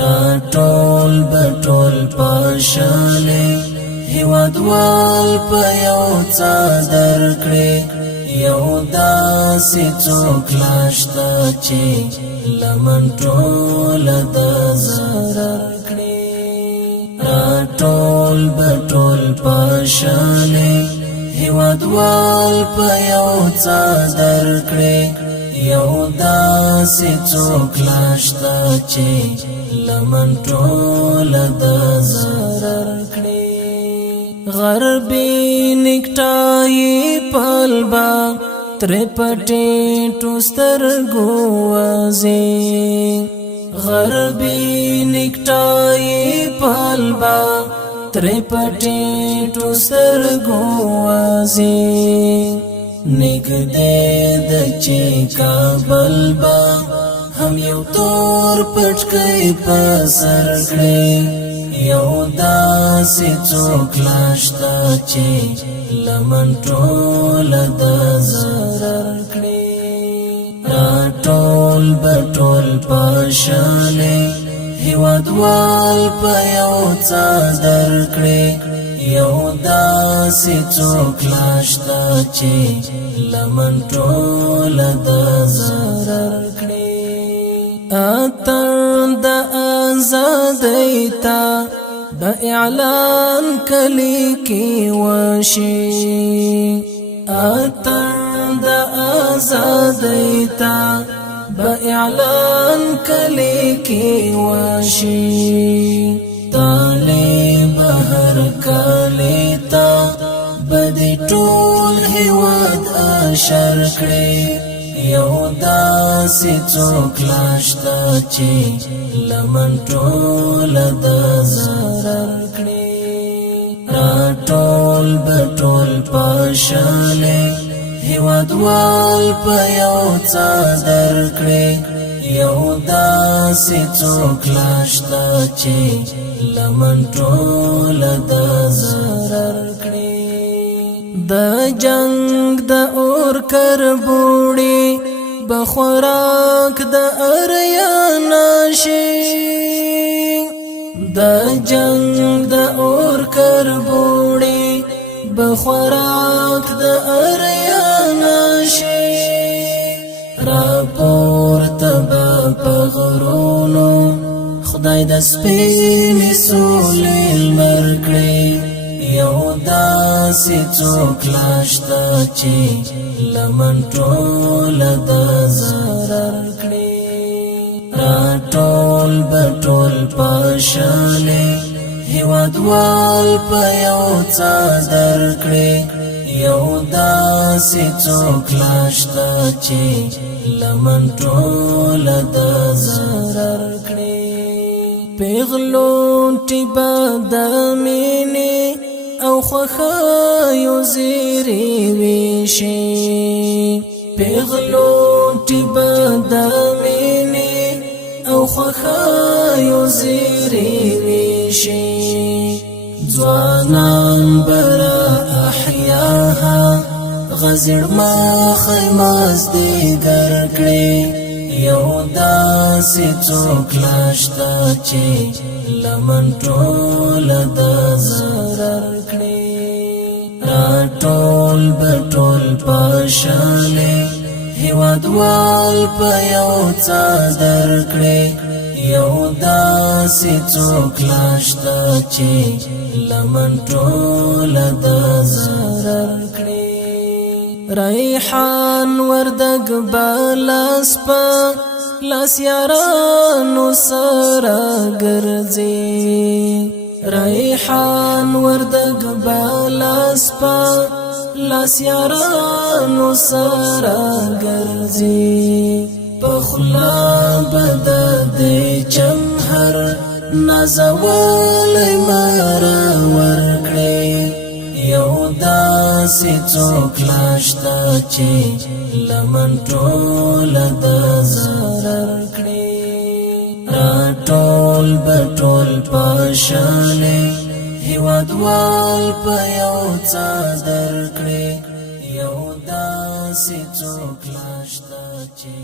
راټول بټول پاشاله هیوادوال په یو څادر کړي یو داسې څوک لاشته چې لمن ټول د ضرر کړي راټول بټول پاشاله هیوادوال په یو څادر کړي یو داسې څوک لاشته چې لمن ټول د ضرر کړي غربي نکټای پلبا تر پټې ټوسترګو وازي غربي نکټای پلبا تر پټې ټوسترګو وازي نګدې د چې کابل با هم یو تور پټکې په سر کړې یو داسې څوک لاشته چې لمن ټول د ضرر کړي راټول بټول پاشاله هیوادوال په یو څادر کړي یو داسې څوک لاشته چې لمن ټول د ضرر کړي اتر د آزادۍ تا د اعلان کلی کې وشي اتر د آزادۍ تا د اعلان کلی کې وشي طالب هر کلی تا بدی ټول هیواد اشر کړي یو داسې څوک لاشته چې لمن ټول د ضرر کړي راټول بټول پاشاله هیوادوال په یو څادر کړي یو داسې څوک لاشته چې لمن ټول د ضرر کړي د جنگ د اور کربوړي بخوراک د اریانا شي د جنگ د اور کربوړي بخوراک د اریانا شي راپور تبا پغرونو خدای د سپینې سولې لمر کړي یو داسې څوک لاشته چې لمن ټول د ضرر کړي راټول بټول پاشاله هیوادوال په یو څادر کړي یو داسې څوک لاشته چې لمن ټول د ضرر کړي پیغلون ټیبا د مینې او خوخایو زیری ویشي پیغلون ټیبا د مینې او خوخایو زیری ویشي ځوانان برا احیاها غزړ مخې مازدیګر کړي یو داسې څوک لاشته چې لمن ټول د ضرر کړي راټول بټول پاشاله هیوادوال په یو څادر کړي یو داسې څوک لاشته چې لمن ټول د ضرر کړي ریحان وردګ بالاس په لاس یارانو سره ګرځي ریحان وردګ بالاس په لاس یارانو سره ګرځي پخلا بد دې چمهر نازول مارا ورکړي یو داسې څوک لاشته چې لمن ټول د ضرر کړي راټول بټول پاشاله هیوادوال په یو څادر کړي یو داسې څوک لاشته چې